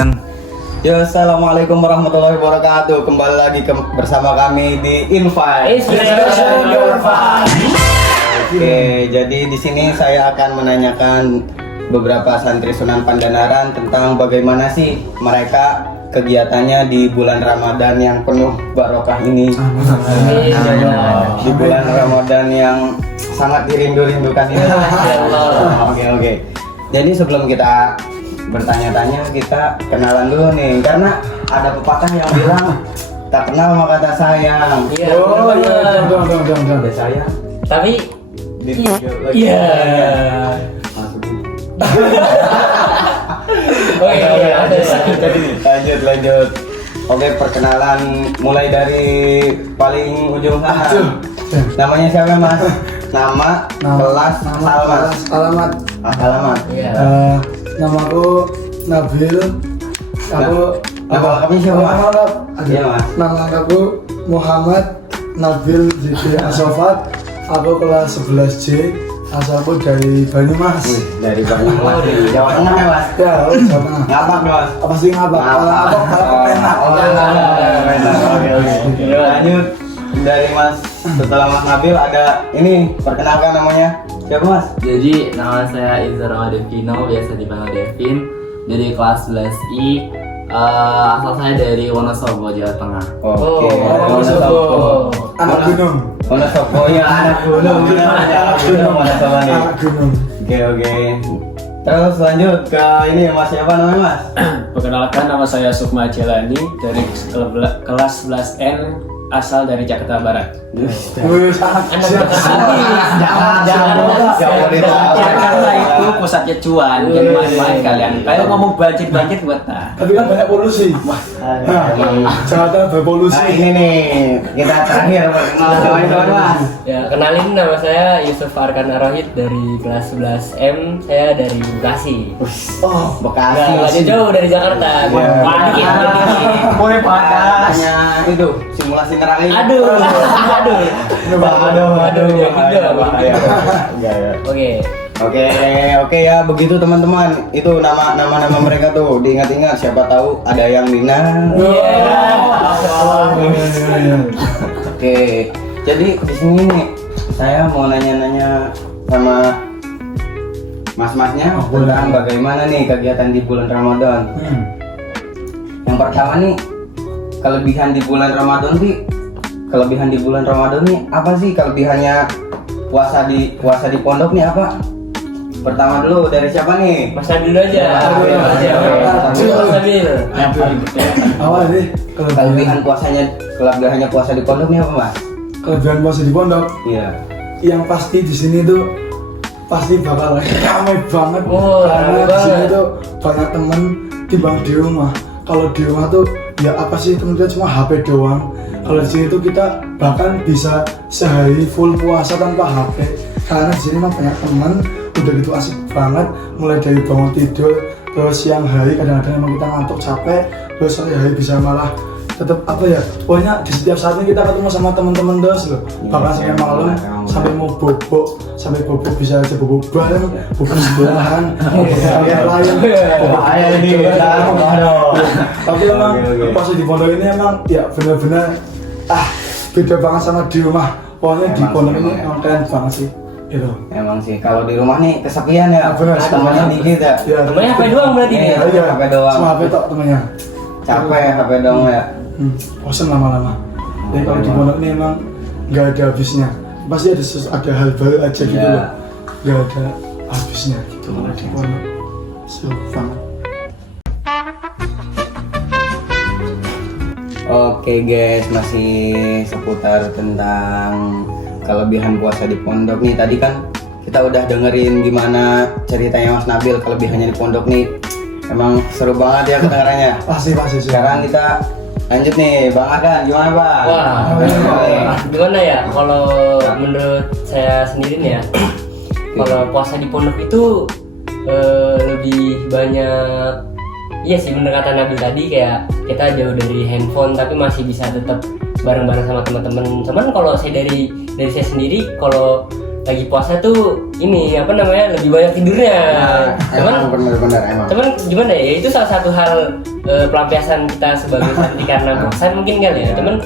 action. Yo, assalamualaikum warahmatullahi wabarakatuh. Kembali lagi bersama kami di Invite. Oke, jadi di sini saya akan menanyakan beberapa santri Sunan Pandanaran tentang bagaimana sih mereka kegiatannya di bulan Ramadan yang penuh barokah ini. Di bulan Ramadan yang sangat dirindu-rindukan ini. Oke. Jadi sebelum kita bertanya-tanya, kita kenalan dulu nih, karena ada pepatah yang bilang tak kenal maka tak sayang. Iya. Jangan sayang. Tapi Iya. Lanjut. Oke, perkenalan mulai dari paling ujung sana. Namanya siapa, Mas? Nama, kelas, alamat. Alamat. Namaku Nabil. Nama lengkapnya siapa, Mas? Iya, Mas. Nama lengkapku Muhammad Nabil Zidri Asofat. Aku kelas 11C. Asalku dari Banyumas. Dari Banyumas. Jawa Tengah ya, Mas? Ya, Jawa Tengah. Ngapak, Mas? Apa sih ngabak? Kalau enak. Oke. Lanjut dari Mas. Setelah Mas Nabil ada ini, perkenalkan namanya. Siapa, Mas? Jadi nama saya Izar Devino, biasa dipanggil Devin, dari kelas 11I. Asal saya dari Wonosobo, Jawa Tengah. Oke. Wonosobo. Anak gunung. Wonosobo ya, anak gunung. Wonosobo nih. Anak gunung. Oke. Terus lanjut ke ini, Mas, siapa namanya, Mas? Perkenalkan, nama saya Sukma Jelani dari kelas 11N, asal dari Jakarta Barat. Jakarta itu pusatnya cuan, jadi main-main kalian. Kayak ngomong banjir buat Tapi kan banyak polusi. Jakarta berpolusi. Nah, ini nih, kita terakhir perkenalan, Mas. Ya, kenalin, nama saya Yusuf Arkan Arohid dari kelas 11M. Saya dari Bekasi. Oh, Bekasi. Nggak jauh dari Jakarta. Dikit. Boleh panas. Itu simulasi neraka ini. Aduh. Bahaya. Oke ya, begitu teman-teman. Itu nama mereka tuh diingat-ingat, siapa tahu ada yang minang. Oke. Jadi di sini nih saya mau nanya-nanya sama mas-masnya tentang bagaimana nih kegiatan di bulan Ramadan. Yang pertama nih, kelebihan di bulan Ramadan nih apa sih kelebihannya puasa di pondok nih apa? Pertama dulu dari siapa nih? Mas Nabil dulu aja. Mas Nabil. awal deh. Kelebihannya puasa di pondok nih apa, Mas? Kelebihan puasa di pondok. Iya. Yang pasti di sini tuh pasti bakal ramai banget. Karena di sini tuh banyak temen timbang di rumah. Kalau di rumah tuh ya apa sih, temen kita cuma HP doang. Kalau di sini tuh kita bahkan bisa sehari full puasa tanpa HP. Karena di sini mah banyak temen, udah gitu asik banget. Mulai dari bangun tidur, terus siang hari kadang-kadang emang kita ngantuk capek, terus sore hari bisa malah tetap apa ya, pokoknya di setiap saat ini kita ketemu sama teman-teman terus loh. Bahkan sampai malam, sampai mau bobo bisa aja bobo bareng, bobo sebelahan, sampai lain. Bahaya ini. Tapi emang puasa di pondok ini emang ya benar-benar beda banget sama di rumah. Pokoknya di pondok ini emang keren banget sih. Gitu. Emang sih kalau di rumah nih kesepian ya, temannya dikit ya. Temennya HP doang berarti nih. Iya, HP doang. Cuma HP tok temennya. Capek HP doang ya. Bosan lama-lama. Jadi kalau di pondok ini emang nggak ada habisnya. Pasti ada hal baru aja gitu loh. Nggak ada habisnya gitu kalau di pondok. Seru banget. Oke guys, masih seputar tentang kelebihan puasa di pondok nih. Tadi kan kita udah dengerin gimana ceritanya Mas Nabil kelebihannya di pondok nih. Emang seru banget ya kedengarannya. Pasti sih. Sekarang kita lanjut nih, Bang Akan, gimana Bang? Gimana ya? Kalau menurut saya sendiri nih ya, kalau puasa di pondok itu lebih banyak. Iya sih, bener kata Nabil tadi, kayak kita jauh dari handphone tapi masih bisa tetap bareng-bareng sama teman-teman. Cuman kalau saya dari saya sendiri, kalau lagi puasa tuh ini apa namanya lebih banyak tidurnya. Emang bener-bener emang. Cuman gimana ya? Itu salah satu hal pelampiasan kita sebagai santri karena bosan mungkin kali ya. Cuman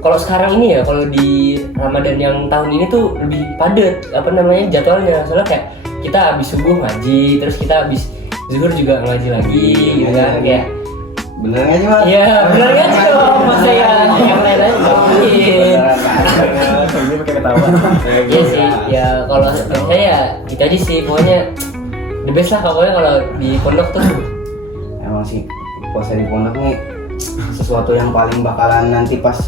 kalau sekarang ini ya, kalau di Ramadan yang tahun ini tuh lebih padat apa namanya jadwalnya. Soalnya kayak kita habis subuh ngaji, terus kita habis zuhur juga ngaji lagi, gitu kan? Kayak Bener nggak sih mas? iya benar kan sih dong, masa ya yang lain aja nggak mungkin. Ini pakai ketawa. Iya sih, ya kalau saya ya itu aja sih, pokoknya the best lah pokoknya kalau di pondok tuh. Emang sih puasa di pondok nih sesuatu yang paling bakalan nanti pas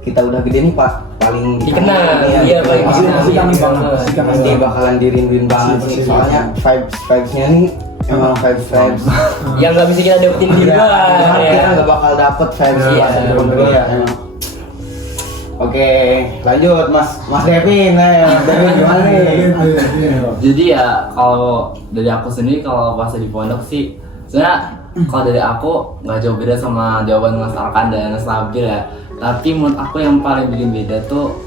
kita udah gede nih pak paling Dikenal, ya, iya paling Pasti dikenal. kangen banget, pasti kangen Pasti banget. bakalan dirinduin banget Pasti, sih pasti. soalnya vibesnya nih emang vibes Yang nggak bisa kita dapetin di luar kita ya. nggak bakal dapet vibes Iya, pas di pondok bener. ya emang. Oke lanjut Mas Devin, Mas Devin gimana nih? Iya. Jadi ya kalau dari aku sendiri kalau pas di pondok sih sebenarnya kalau dari aku nggak jauh beda sama jawaban Mas Alkan dan Mas Nabil ya. Tapi menurut aku yang paling bikin beda tuh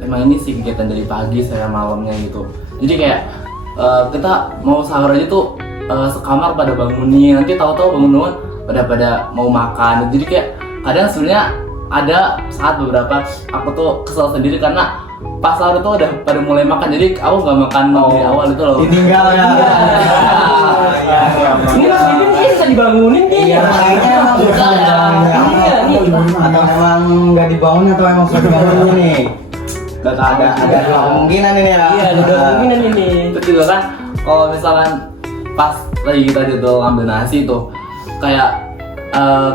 emang ini sih kegiatan dari pagi sampai malamnya gitu. Jadi kayak kita mau sahur aja tuh sekamar pada bangunin, nanti tahu-tahu bangun-bangun pada mau makan. Jadi kayak kadang sebenarnya ada saat beberapa aku tuh kesel sendiri karena pas sahur tuh udah pada mulai makan, jadi aku nggak makan dari awal itu loh. Ditinggal ya. Ini Mas Bibin kayaknya bisa dibangunin Iya, kayaknya. kayaknya emang Bukan ya. Iya nih. atau emang nggak dibangun atau emang sudah dibangun nih? Ada dua kemungkinan ini ya. Iya, ada dua kemungkinan ini. Terus juga kan kalau misalkan pas lagi kita jadwal ngambil nasi tuh kayak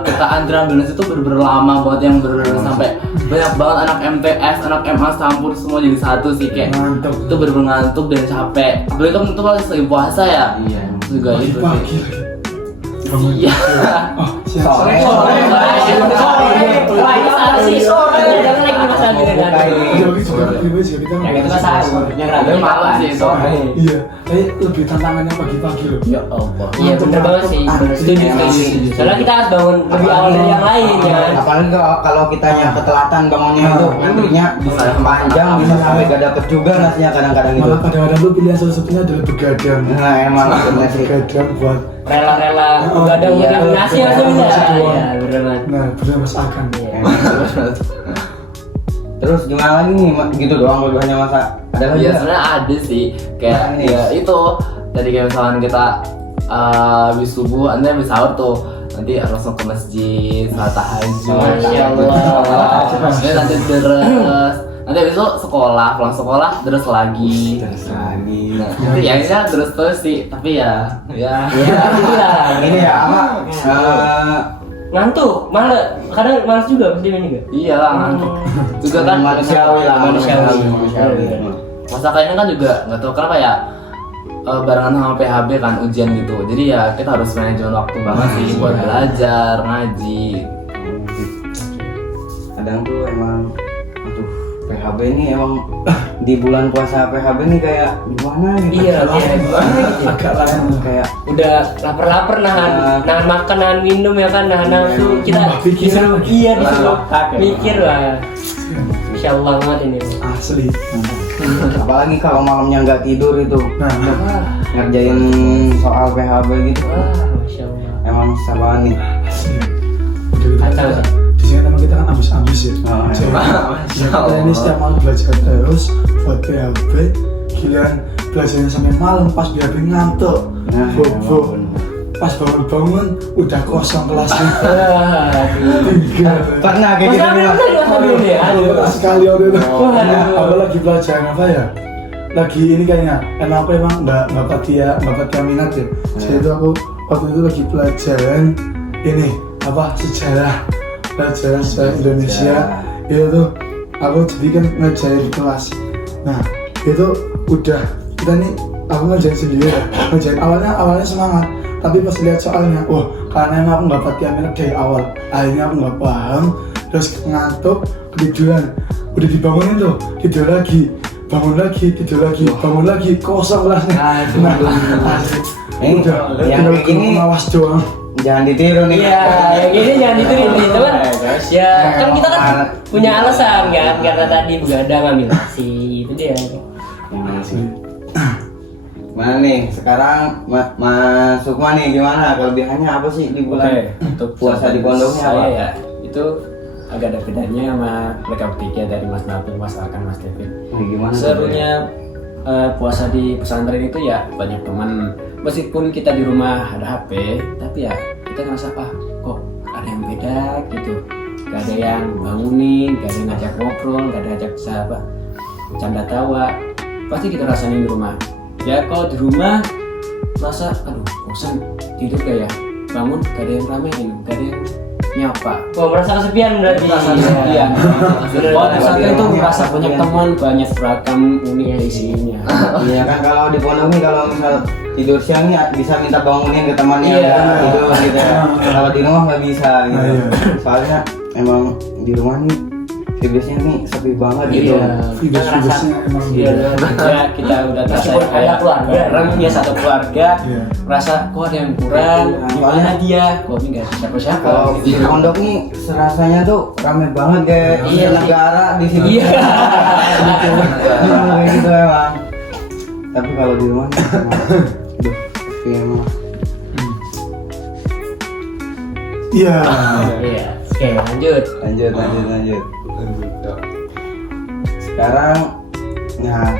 kita antri ambil nasi tuh bener-bener lama banget, yang bener-bener sampai banyak banget anak MTS, anak MA campur semua jadi satu sih, kayak Ngantuk. itu bener-bener ngantuk dan capek. Apalagi kan itu pas lagi puasa ya. Iya. Terus juga itu sih. Pagi lagi. Bangun. Iya. Oh, siap. Sore. Wah, ini salah sih sore. Jangan lagi Mas Nabil kan. Jadi juga pribadi juga kita Yang itu kan sahur, yang Tapi rame malam sih itu. Iya, tapi lebih tantangannya pagi-pagi loh. Ya Allah. Iya bener banget sih. Setuju, setuju. Soalnya kita harus bangun lebih awal dari yang lain ya kan. Apalagi kalau kitanya ketelatan bangunnya itu ngantrinya bisa panjang, bisa sampai gak dapet juga nasinya kadang-kadang gitu. Malah kadang-kadang lu pilihan salah satunya adalah begadang. Nah emang bener sih. Begadang buat Rela-rela begadang Iya. untuk nasi masih bisa. Iya bener banget. nah bener Mas Akan. Terus gimana lagi nih? Gitu doang keluhannya masa? Ada lagi Ya nggak? sebenarnya ada sih, kayak Nah, ini. ya itu tadi kayak misalkan kita habis subuh, nanti habis sahur tuh nanti langsung ke masjid, salat tahajud, Masya Allah. nanti terus nanti habis itu sekolah, pulang sekolah terus lagi. Terus lagi. Nah, itu ya ini terus sih, tapi ya Ya itulah. Ini ya apa? Ngantuk, kadang malas juga pasti ini juga. iya lah ngantuk. Juga kan Manusiawi lah, Manusiawi. manusiawi. masa kayaknya kan juga nggak tahu kenapa ya barengan sama PHB kan ujian gitu, jadi ya kita harus manajemen waktu banget sih buat belajar ngaji. Kadang tuh emang aduh PHB ini emang di bulan puasa PHB ini kayak gimana gitu. Iya, kayak gimana gitu. Agak lain. Kayak Udah lapar-lapar nahan makan, nahan minum ya kan, nahan nafsu. Kita Nambah pikiran lagi. iya disuruh Otak ya. mikir lah. Masya Allah banget ini. Asli. apalagi kalau malamnya nggak tidur itu Nah, ngerjain soal PHB gitu. Wah, Masya Allah. Emang sama nih. asli. Udah Kacau sih. di sini teman kita kan ambis-ambis ya. Oh, Jadi, Masya ya, kita ini setiap malam belajar terus buat PHB. Giliran belajarnya sampai malam, pas PHB ngantuk. Nah, Bobo. emang Pas bangun-bangun udah kosong kelasnya. Aduh. Tiga. Pernah kayak gitu Masa nih, Mas? pernah dulu ya? Aduh. Sekali waktu itu. Waduh. Nah, aku lagi pelajaran apa ya? Lagi ini kayaknya, emang aku emang nggak patia minat ya. Jadi itu aku waktu itu lagi pelajaran ini apa pelajaran sejarah Indonesia. Itu tuh aku jadi kan ngerjain di kelas. Nah itu udah kita nih aku ngerjain sendiri ya. Ngerjain awalnya semangat. Tapi pas lihat soalnya, wah karena emang aku nggak patia minat dari awal. Akhirnya aku nggak paham, terus ngantuk, ketiduran. Udah dibangunin tuh, tidur lagi, bangun lagi, tidur lagi, bangun lagi, kosong kelasnya. Aduh. Nah, Ini udah, yang tinggal kayak gini pengawas doang. jangan ditiru nih. Iya, yang ini jangan ditiru nih teman. Ya kan kita kan punya alasan kan, karena tadi begadang ngambil nasi itu dia. Gimana sih? Mana nih sekarang Mas Sukma nih gimana kelebihannya apa sih di bulan untuk puasa di pondoknya saya apa? ya itu agak ada bedanya sama mereka bertiga dari Mas Nabil, Mas Alkan, Mas Kevin. Gimana? Serunya puasa di pesantren itu ya banyak teman. Meskipun kita di rumah ada HP, tapi ya kita ngerasa kok ada yang beda gitu. Gak ada yang bangunin, gak ada yang ngajak ngobrol, gak ada yang ngajak sahabat canda tawa. Pasti kita rasain di rumah. Ya kalau di rumah rasa bosan tidur gak ya, bangun gak ada yang ramein, gak ada yang nyapa. Merasa kesepian berarti. Merasa kesepian. Kalau di pesantren tuh merasa banyak Iya. teman, banyak beragam unik isinya. Iya kan kalau di pondok nih kalau misal tidur siang nih bisa minta bangunin ke temannya Iya. tidur gitu ya. Kalau di rumah nggak bisa gitu. Nah, iya. Soalnya emang di rumah nih vibesnya nih sepi banget gitu. Iya. Vibes-vibesnya emang Iya. Ya kita udah terasa Meskipun ada kayak keluarga. bareng ya satu keluarga. Iya. Merasa kok ada yang kurang, gimana dia? Kok ini nggak ada siapa-siapa. Kalau di gitu. pondok nih serasanya tuh rame banget kayak Iya. negara di sini. Iya. Kayak gitu emang. Tapi kalau di rumah nih emang, aduh, sepi emang. Iya. Iya. Oke, lanjut. Lanjut. Sekarang, nah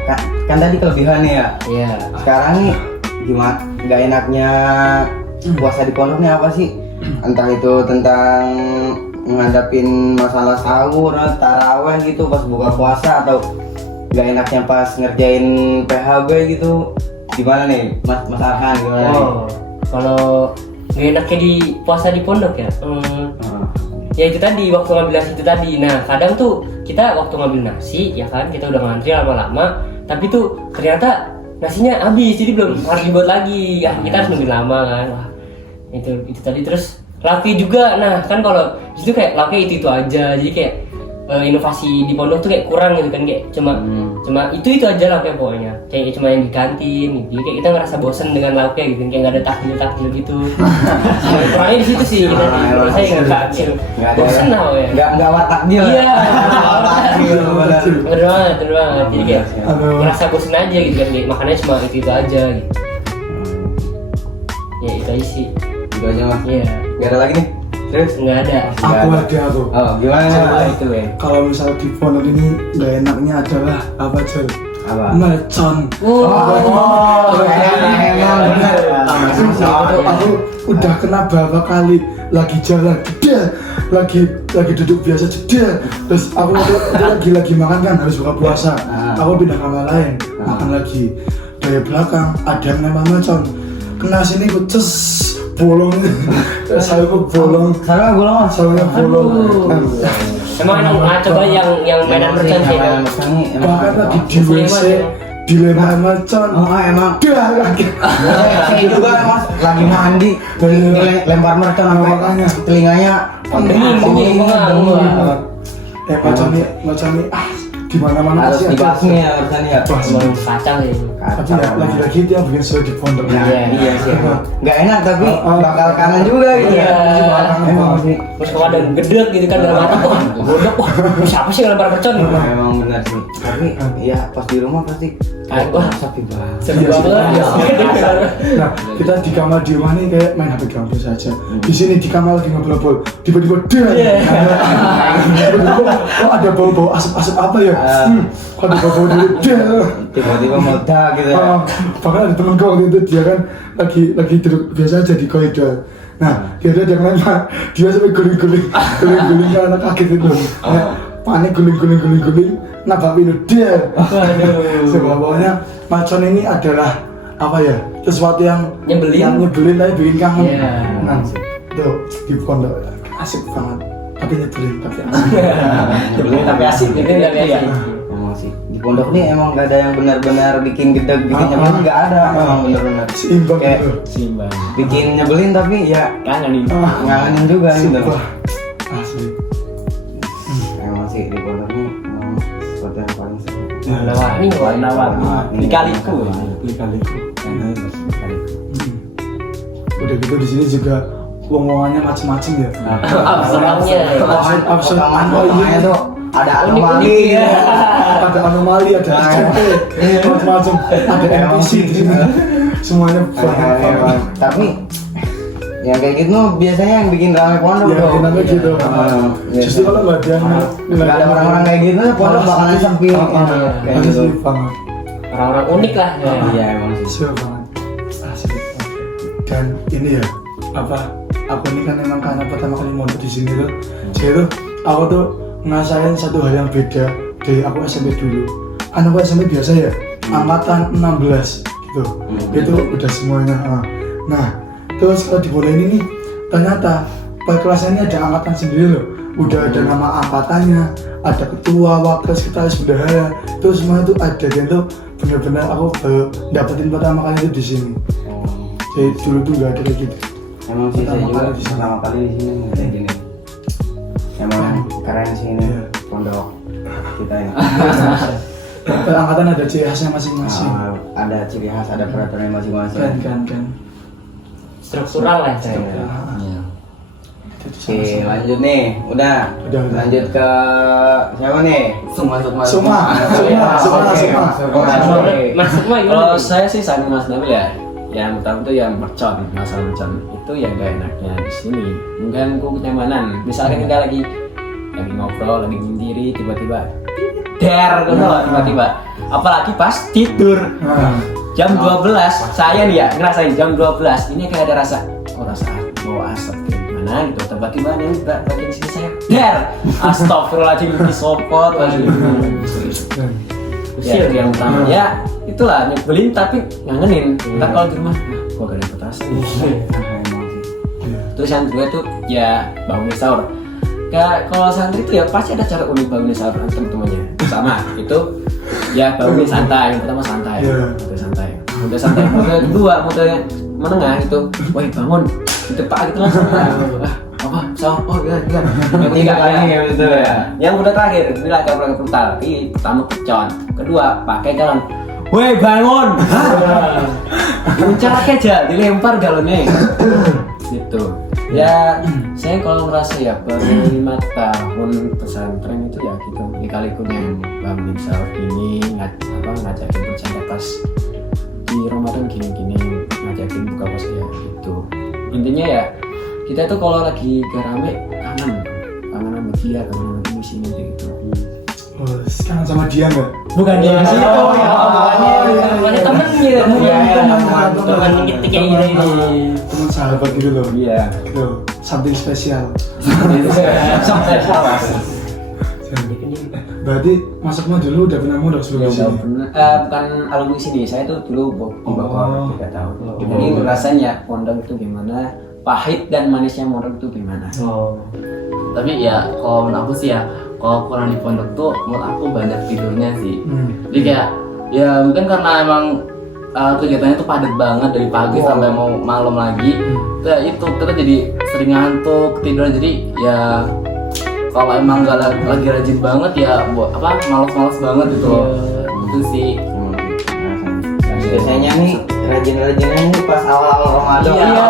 kan tadi kelebihan nih ya. Iya. Sekarang nih gimana? Gak enaknya puasa di pondok nih apa sih? Entah itu tentang menghadapin masalah sahur, taraweh gitu pas buka puasa atau gak enaknya pas ngerjain PHB gitu. Gimana nih Mas Arhan gimana nih? Oh, kalau nggak enaknya di puasa di pondok ya? Ya itu tadi waktu ngambil nasi itu tadi. Nah kadang tuh kita waktu ngambil nasi ya kan kita udah ngantri lama-lama, tapi tuh ternyata nasinya habis jadi belum harus dibuat lagi. Ya kita harus nunggu lama kan. Wah itu tadi terus lauknya juga. Nah kan kalau di situ kayak lauknya itu aja. Jadi kayak inovasi di pondok tuh kayak kurang gitu kan, kayak cuma itu aja lauknya pokoknya. Kayak cuma yang di kantin gitu. Jadi kayak kita ngerasa bosan dengan lauknya gitu, kayak nggak ada takjil gitu. Kurangnya di situ sih. Menurut saya nggak takjil. Bosan lah ya. Nggak watak dia. Iya. Takjil, bener. Bener banget. Jadi kayak Aduh. ngerasa bosan aja gitu kan, kayak makannya cuma itu aja gitu. Ya itu aja sih. Gitu aja Mas. Iya. Gak ada lagi nih. Terus? Nggak ada. Aku. Oh gimana? Coba itu ya. Kalau misal di pondok ini nggak enaknya adalah apa Jel? Apa? Mercon. Emang bener. Aku udah kena berapa kali lagi jalan jeda, lagi duduk biasa jeda, terus aku itu lagi makan kan harus buka puasa, aku pindah kamar lain makan lagi dari belakang ada yang nempel mercon kena sini ku ces bolong saya ku bolong Sarungnya bolong. saya bolong. Emang enak coba yang mainan mercon sih. Mainan mercon nih enak Bahkan banget. lagi di WC dilempar mercon. Emang Dah lagi. saya juga Mas lagi mandi lempar mercon sampai Makanya. telinganya Bengong. Mercon nih di mana-mana harus pasti ada. dibasmi ya merconnya ya. Emang kacang ya. Tapi ya lagi-lagi itu yang bikin seru di pondok. Nah, iya sih emang. Nggak enak tapi bakal kangen juga gitu ya. Iya. Emang sih. Terus kalau ada yang gedek gitu kan dalam hati, wah bodoh, wah siapa sih yang lempar mercon? Emang benar sih. Tapi ya pas di rumah pasti Wah, sepi banget. seru Iya sih, banget. iya sih. Nah, kita di kamar di rumah nih kayak main HP gabut saja. Di sini di kamar lagi ngobrol, tiba-tiba dia. Kok ada bau-bau asap-asap apa ya? Kok ada bau-bau dari dia. Tiba-tiba meledak gitu ya. Bahkan ada temen gue waktu itu dia kan lagi duduk biasa aja di koridor. Nah, dia ada yang lempar, dia sampai guling-guling karena kaget itu. Ya, panik guling, nabrak pintu dia. Sebabnya mercon ini adalah apa ya? Sesuatu yang nyebelin tapi bikin kangen. Iya. Nah, tuh di pondok asik banget. Tapi nyebelin tapi asik. Nyebelin tapi asik gitu ya. Emang sih di pondok nih emang gak ada yang benar-benar bikin gedeg, bikin nyebelin nggak ada. Emang benar-benar Seimbang kayak gitu. Simbang. bikin nyebelin tapi ya Kangen nih. ngangenin juga gitu. Sumpah. Asli. Emang sih di pondok nih emang sesuatu yang paling seru. Warna-warni, Warna-warni. Lika-liku. Udah gitu di sini juga omongannya macem-macem ya. orangnya. Absen. Potongan-potongannya tuh ada anomali. Unik-unik ya. Ada Mali, ada SCP, macam-macam, ada NPC di sini. Semuanya banyak. Tapi yang kayak gitu biasanya yang bikin ramai pondok Ya, bro. kenapa gitu? Justru kalau nggak ada nggak ada orang-orang kayak gitu pondok bakalan sepi. Kayak Ada gitu. sih banget. Orang-orang unik lah. Iya emang sih. Siap banget. Asli. Dan ini ya, apa? Aku ini kan emang karena pertama kali mondok di sini tuh, jadi tuh aku tuh ngerasain satu hal yang beda dari aku SMP dulu. Kan aku SMP biasa ya, angkatan 16 gitu. Itu udah semuanya. Nah, terus kalau di bola ini nih, ternyata per kelasnya ini ada angkatan sendiri loh. Udah ada nama angkatannya, ada ketua, wakil, sekretaris, bendahara. Terus semua itu ada dan tuh benar-benar aku baru dapetin pertama kali itu di sini. Jadi dulu tuh nggak ada kayak gitu. Emang sih saya Pertama juga kali di sini. pertama kali di sini kayak gini. Emang keren sih ini Iya. pondok kita ini. Per angkatan ada ciri khasnya masing-masing. Ada ciri khas, ada peraturan masing-masing. Kan. Struktural lah saya. Iya. Oke, lanjut nih. Udah. Udah. Lanjut ke siapa nih? Suma. Suma. Masuk mah gimana? Kalau saya sih sama Mas Nabil ya, yang pertama tuh yang mercon, masalah mercon itu yang gak enaknya di sini. Mengganggu kenyamanan. Misalkan kita lagi ngobrol, lagi nyendiri, tiba-tiba tiba-tiba. Apalagi pas tidur. Jam 12, saya nih ya ngerasain jam 12 ini kayak ada rasa bawa asap kayak gimana gitu. Tiba-tiba nih bagian sini saya astagfirullahaladzim disopot lagi. Ya, yang pertama ya itulah nyebelin tapi ngangenin. Ntar kalau di rumah, gua gak ada petasan. Terus yang kedua tuh ya bangun sahur. Kalau santri itu ya pasti ada cara unik bangun sahur teman-temannya. Sama itu ya bangun santai. Yang pertama santai, mode santai. Mode kedua, mode menengah itu, woi bangun, gitu pak gitu langsung. Apa sahur? Oh iya. Yang ketiga ya betul ya. yang udah terakhir, ini agak brutal. Ini pertama kecon, kedua pakai galon. Woi bangun! Diuncak aja, dilempar galonnya. Gitu. Ya, saya kalau ngerasa ya baru 5 tahun pesantren itu ya gitu. Dikaliku yang bangunin sahur gini, ngajakin bercanda pas di Ramadan gini-gini, ngajakin buka puasa ya gitu. Intinya ya kita tuh kalau lagi gak rame kangen sama dia, kangen sama sini gitu. Kangen sama dia nggak? Bukan dia sih. Oh, ya. Bukannya temennya. Teman dikit kayak gini. Teman sahabat gitu loh. Iya. Gitu, something spesial. Sampai salah. Berarti masuknya dulu udah pernah mondok sebelum Ya di sini? bukan alumni sini, saya tuh dulu di Bogor 3 tahun. Jadi rasanya pondok itu gimana, pahit dan manisnya pondok itu gimana. Tapi ya kalau menurut aku sih ya, kalau kurang di pondok tuh menurut aku banyak tidurnya sih. Jadi kayak ya mungkin karena emang kegiatannya tuh padat banget dari pagi sampai mau malam lagi. Kayak itu kita jadi sering ngantuk, tiduran, jadi ya kalau emang gak lagi rajin banget ya malas-malas banget gitu loh. Itu sih. Biasanya nih rajin-rajinnya nih pas awal-awal Ramadan. Iya.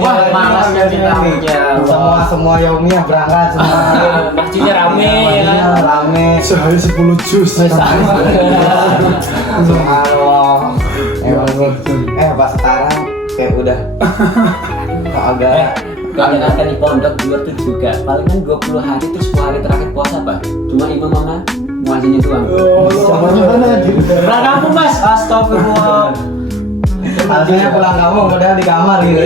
Wah, malasnya kita punya. Semua yaumnya berangkat semua. Masjidnya rame ya kan. Rame. Sehari 10 jus. Subhanallah. Emang nih. Pas sekarang kayak udah agak Kalau akan di pondok di luar tuh juga palingan 20 hari terus 10 hari terakhir puasa pak. Cuma imam mama muazinnya doang. Sama mana? Pulang kampung mas, astagfirullah. hasilnya pulang kampung udah di kamar gitu.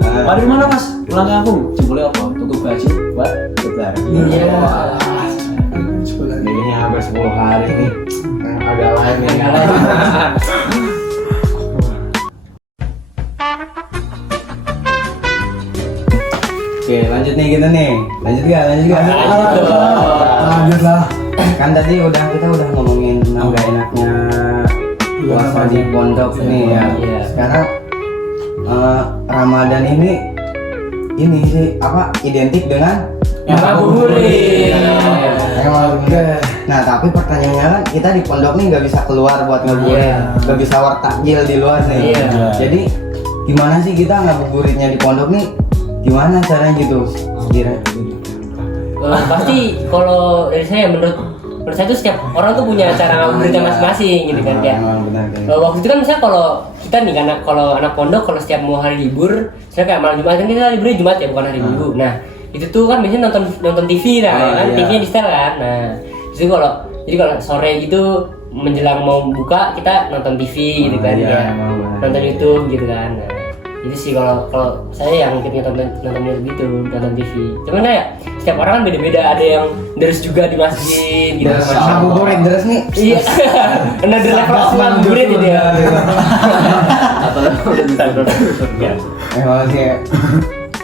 Pada di mana mas? Pulang kampung. Jempolnya apa? Tuku baju buat lebaran. Iya. Jadinya hampir 10 hari nih. Agak lain nih. Oke, lanjut nih kita nih. Lanjut gak? Lanjut lah. Kan tadi kita udah ngomongin tentang gak enaknya puasa di pondok nih ya. Iya. Sekarang Ramadan ini sih identik dengan Ngabuburit. Ngabuburit. Nah tapi pertanyaannya kan kita di pondok nih nggak bisa keluar buat ngabuburit, nggak bisa war takjil di luar nih. Iya. Jadi gimana sih kita ngabuburitnya di pondok nih? Gimana caranya gitu? pasti kalau dari saya menurut saya tuh setiap orang tuh punya cara ngabuburitnya masing-masing gitu kan kayak. Emang benar kayak. Waktu itu kan misalnya kalau kita nih karena kalau anak pondok kalau setiap mau hari libur, misalnya kayak malam Jumat kan kita liburnya Jumat ya bukan hari Minggu. Nah itu tuh kan biasanya nonton TV lah ya kan, iya. TV-nya di setel kan. Nah jadi kalau sore gitu menjelang mau buka kita nonton TV gitu kan iya, ya, emang benar. nonton YouTube gitu kan. Nah, itu sih kalau saya yang mungkin nonton YouTube gitu, nonton TV. Cuman ya setiap orang kan beda-beda, ada yang deres juga di masjid gitu. Ngabuburit terus nih. Iya. Another level of ngabuburit itu ya. Atau Emang sih.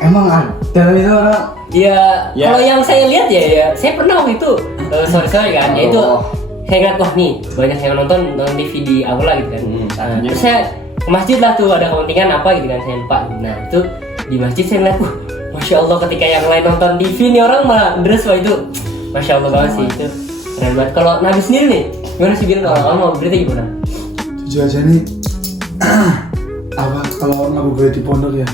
Emang ada itu orang. Iya, kalau yang saya lihat ya, saya pernah waktu itu sorry kan, yaitu saya ngeliat wah nih banyak yang nonton TV di aula gitu kan. Nah, terus saya ke masjid lah tuh ada kepentingan apa gitu kan saya lupa. Nah itu di masjid saya ngeliat wah masya Allah ketika yang lain nonton TV nih orang malah dress wah itu masya Allah banget sih itu keren banget. Kalau Nabi sendiri nih gimana sih Bin kalau kamu mau berita gimana? Jujur aja nih apa kalau ngabuburit di pondok ya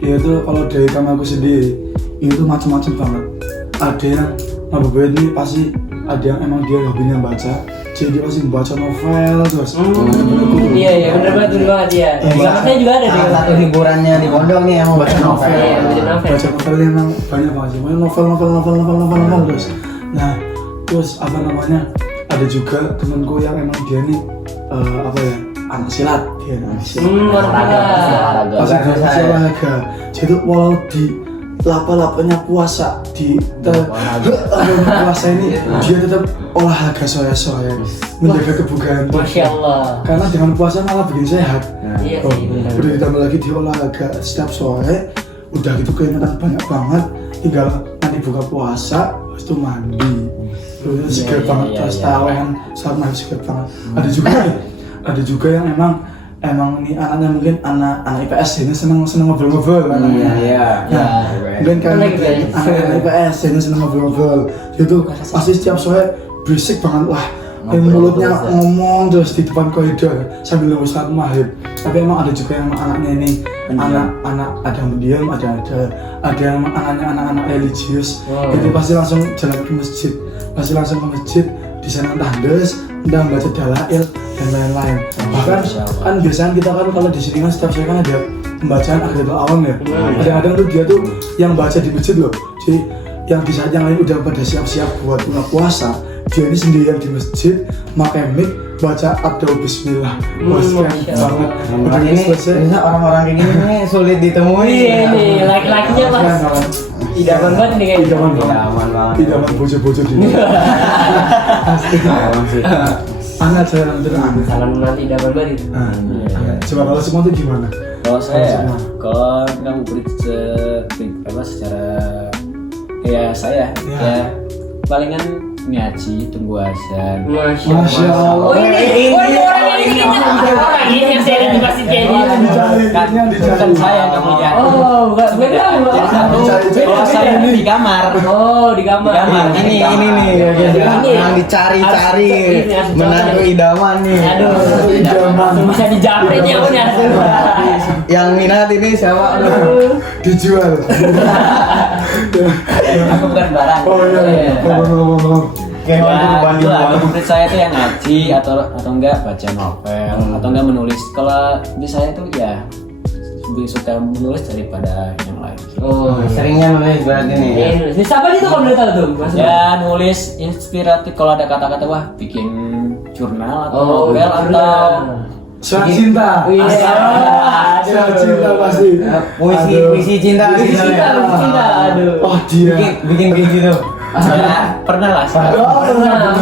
itu kalau dari kamar aku sendiri itu macam-macam banget. Ada yang ngabuburit nih pasti ada yang emang dia hobinya baca, jadi dia pasti membaca novel terus Iya bener banget ya. Di kamar saya juga ada di Salah satu hiburannya di pondok nih yang baca novel. Iya, baca novel. baca novelnya emang banyak banget sih. Pokoknya novel terus. Nah terus apa namanya ada juga temanku yang emang dia nih apa ya anak silat dia anak silat. olahraga. Pas dia olahraga, jadi walau di lapa-lapanya puasa di puasa ini dia tetap olahraga sore-sore menjaga kebugaran tubuh. Masya Allah. Karena dengan puasa malah bikin sehat. Iya Oh, sih bener. udah ditambah lagi dia olahraga setiap sore, udah gitu keringetan banyak banget, tinggal nanti buka puasa, habis itu mandi. Terus segar banget, terus tarawih saat maghrib segar banget. Ada juga yang emang ini anaknya mungkin anak IPS ini seneng ngobrol-ngobrol anaknya. Iya. Nah, mungkin kan anak IPS ini seneng ngobrol-ngobrol. Dia tuh pasti setiap sore berisik banget wah. Mulutnya ngomong terus di depan koridor sambil nunggu salat maghrib. Tapi emang ada juga yang anaknya ini anak ada yang pendiam, ada yang anaknya anak-anak religius. Jadi pasti langsung jalan ke masjid, di sana tahdes, udah baca dalail dan lain-lain. Bahkan kan biasanya kita kan kalau di sini kan setiap sore kan ada pembacaan Akhiratul Awam ya. Kadang-kadang tuh dia tuh yang baca di masjid loh. Jadi yang di saat yang lain udah pada siap-siap buat buka puasa, dia ini sendirian di masjid pakai mic baca Abdul Bismillah. Wah keren banget. Udah Ini biasanya orang-orang kayak gini nih sulit ditemui. Iya nih laki-lakinya mas idaman banget nih kayaknya. Idaman banget. Idaman bocah-bocah di Asli. Anak saya aneh. Salam nanti idaman banget itu. Coba kalau semua tuh gimana? Kalau saya, kalau ngabuburit secara ya saya ya palingan ngaji tunggu azan. Masya Allah. Oh ini orang ini orang ini yang saya lihat di masjid kayak gini. Bukan saya kemudian. Oh bukan beda. Oh saya ini di kamar. Oh di kamar. Ini nih yang dicari-cari menantu idaman nih. Aduh, bisa dijamret ya punya. Yang minat ini siapa? Dijual. Aku bukan barang. Oh iya. Ngomong. Kayak Menurut saya tuh yang ngaji atau enggak baca novel atau enggak menulis. Kalau di saya tuh ya lebih suka menulis daripada yang lain. Oh seringnya nulis berarti nih. ini siapa itu kalau boleh tahu tuh mas? Ya nulis inspiratif kalau ada kata-kata wah bikin jurnal atau novel atau Surat cinta. Surat cinta pasti. Puisi cinta. Aduh. Oh dia. Bikin kayak gitu. pernah lah. Pernah.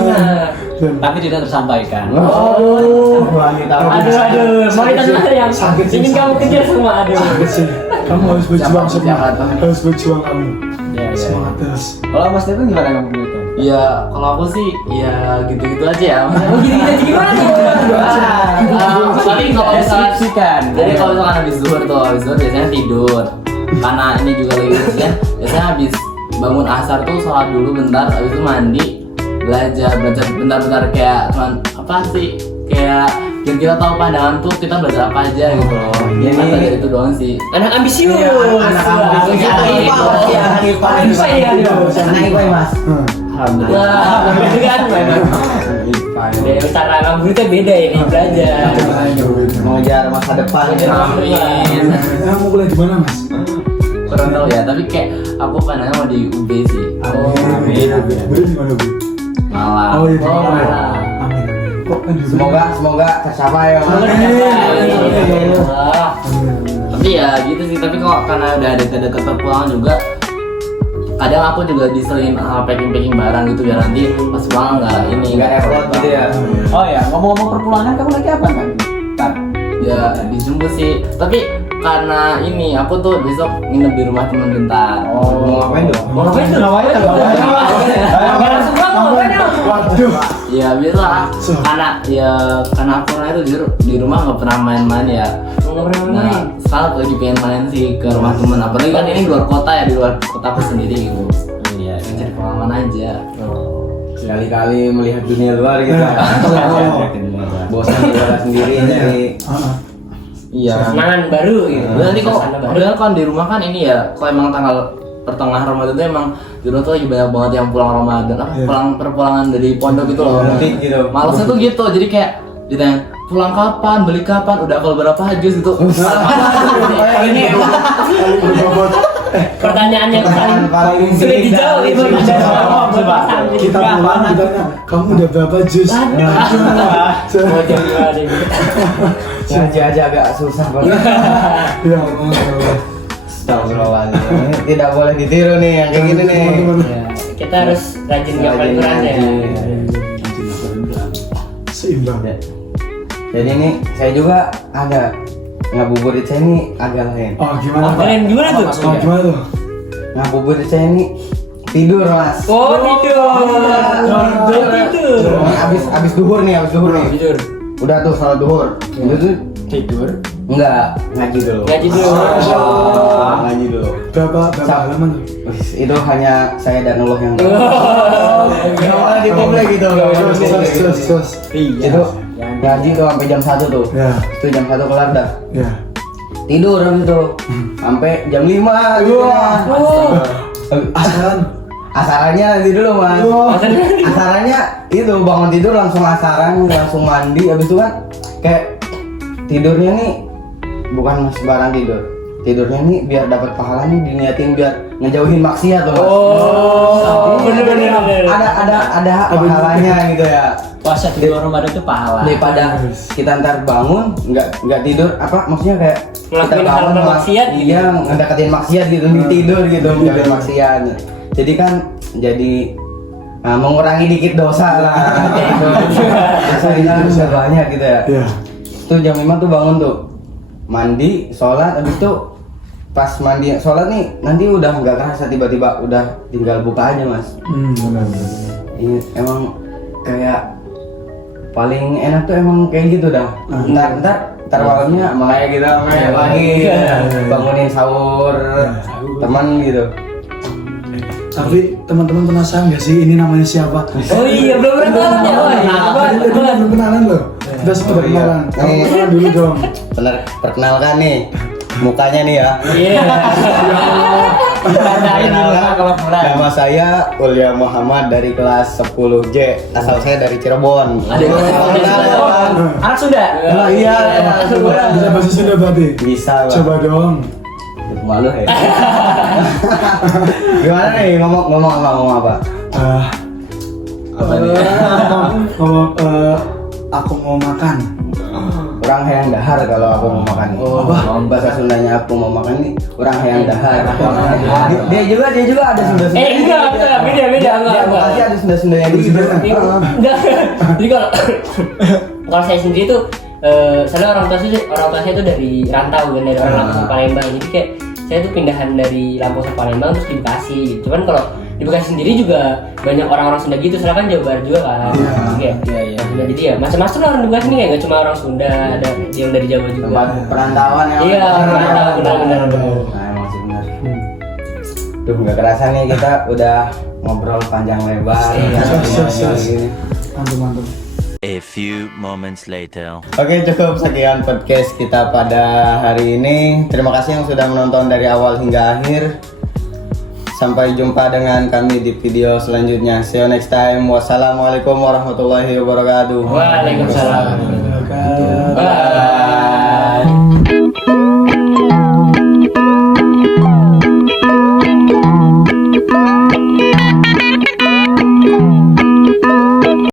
Tapi tidak tersampaikan. Oh. Wanita. Aduh. Mau ditanya yang ingin kamu kejar semua. Aduh. Sakit sih. Kamu harus berjuang semua. Harus berjuang kamu. Ya, Semangat terus. Kalau Mas Devan gimana kamu gitu? Ya kalau aku sih ya gitu-gitu aja ya. Oh gini-gini gimana tuh? Paling kalau misalkan Deskripsikan. jadi kalau misalkan habis zuhur biasanya tidur. Karena ini juga lagi ujian, biasanya habis bangun asar tuh sholat dulu bentar, habis itu mandi, belajar bentar-bentar kayak cuman apa sih kayak biar kita tahu pandangan tuh kita belajar apa aja gitu loh. Jadi- Mata dari itu doang sih. Anak ambisius. Iya, anak ambisius. Anak Anak IPA. IPA. Anak IPA ya. Anak IPA ya, Mas. Alhamdulillah. Wah, begitu kan memang. Dari cara ngabur itu beda ya nih belajar. Mengejar masa depan. Amin. Mau kuliah di mana Mas? Kurang tahu ya, tapi kayak aku pandangan mau di UB sih. Amin. Beli di mana Bu? Malah. Oh iya. Oh, Amin. malah. Amin. Kok kan di Semoga tercapai ya, Mas. Wah. Tapi ya gitu sih, tapi kok karena udah ada deket perpulangan juga kadang aku juga diselin packing barang gitu biar nanti pas pulang nggak ini Nggak repot gitu ya. Oh ya, ngomong-ngomong perpulangan kamu lagi apa kan? Tar. ya dijemput sih, tapi karena ini aku tuh besok nginep di rumah teman bentar. Mau ngapain dong? Mau ngapain tuh? Ngapain tuh? Langsung banget ngapain dong? Waduh. Ya biasa karena aku orangnya tuh di rumah nggak pernah main-main ya. Nggak pernah main. Nah, sekarang lagi pengen main sih ke rumah temen, apalagi kan ini di luar kota ya, di luar kotaku sendiri gitu. Iya. Pengen cari pengalaman aja. Sekali-kali melihat dunia luar gitu. Bosan di luar sendiri dari Iya. Kesenangan baru gitu. Nanti kok Suasana baru. padahal kan di rumah kan ini ya, kalau emang tanggal pertengahan Ramadan itu emang di rumah tuh lagi banyak banget yang pulang Ramadan, pulang perpulangan dari pondok gitu loh. Mudik gitu. Malesnya tuh gitu, jadi kayak ditanya pulang kapan, beli kapan, udah kalau berapa jus gitu. Ini berbobot. pertanyaan yang paling Paling sulit dijawab itu Coba kita pulang kita nanya, kamu udah berapa jus? Mau jawab gimana nih? Ngaji aja agak susah banget. Ya Allah. Astagfirullahaladzim. Tidak boleh ditiru nih yang kayak gini nih. Ya, kita harus rajin ngapalin Quran ya. Seimbang. Jadi ini saya juga ada ngabuburit saya ini agak lain. Oh gimana Pak? Kalian gimana tuh? Oh gimana tuh? Ngabuburit saya ini tidur, Mas. Oh tidur. Tidur. Abis duhur nih. Tidur. Udah tuh salat duhur. Itu tuh Tidur. enggak ngaji dulu. Ngaji dulu. Ngaji dulu. Berapa halaman tuh? Wih, itu hanya saya dan Allah yang tahu. Oh. Nggak boleh di publik gitu. nggak boleh di publik. Sus. Itu ngaji tuh sampai jam 1 tuh. Ya. Itu jam 1 kelar dah. Ya. Tidur habis itu sampai jam 5 gitu. Asaran. Asarannya nanti dulu, Mas. Asarannya itu bangun tidur langsung asaran, langsung mandi, habis itu kan kayak tidurnya nih bukan sembarang tidur. Tidurnya nih biar dapat pahala nih diniatin biar ngejauhin maksiat tuh, Mas. Oh, Iya, bener. Ada pahalanya gitu ya. Puasa di luar Ramadan itu pahala. Daripada kita ntar bangun nggak tidur, apa maksudnya kayak Ngelakuin kita hal-hal bangun, maksiat gitu. iya ngedeketin maksiat gitu di tidur gitu menjauhin maksiat. Jadi kan mengurangi dikit dosa lah kayak gitu. Dosanya bisa banyak gitu ya. Ya. Tuh jam 5 tuh bangun tuh mandi, sholat, habis itu pas mandi sholat nih nanti udah nggak kerasa tiba-tiba udah tinggal buka aja, Mas. Benar. Ini emang kayak paling enak tuh emang kayak gitu dah. Ntar malamnya makanya gitu kayak pagi bangunin sahur teman gitu. Tapi teman-teman penasaran nggak sih ini namanya siapa? Oh iya, belum pernah kenalan ya. Oh iya. Ini belum kenalan loh. Kita semua udah kenalan. Kamu kenalan dulu dong. Perkenalkan nih mukanya nih ya. Iya. Nama saya Ulya Muhammad dari kelas 10J. Asal saya dari Cirebon. Anak Sunda. Oh iya, Bisa bahasa Sunda berarti? bisa. Bang. Coba dong. Malu ya. Gimana nih ngomong apa? Apa nih? Ngomong aku mau makan. Orang hayang dahar kalau aku mau makan. Bahasa Sundanya aku mau makan nih orang hayang dahar. Dia juga ada Sunda. Enggak, beda. Dia Bekasi ada Sunda-Sundanya di situ. Enggak. Jadi kalau saya sendiri tuh soalnya orang tua saya tuh dari rantau kan, dari orang Lampung ke Palembang. Jadi kayak saya tuh pindahan dari Lampung ke Palembang terus di Bekasi gitu. Cuman kalau di Bekasi sendiri juga banyak orang-orang Sunda gitu, soalnya kan Jawa Barat juga kan. Iya. Nah, jadi ya macam-macam orang di Bekasi nih, kayak nggak cuma orang Sunda, ada yang dari Jawa juga. Tempat perantauan ya. Iya, perantauan, benar. Nah, emang sih benar. Tuh nggak kerasa nih kita udah ngobrol panjang lebar. Iya. Sus. Mantap. A A few moments later. Oke, cukup sekian podcast kita pada hari ini. Terima kasih yang sudah menonton dari awal hingga akhir. Sampai jumpa dengan kami di video selanjutnya. See you next time. Wassalamualaikum warahmatullahi wabarakatuh. Waalaikumsalam. Silakan. Bye.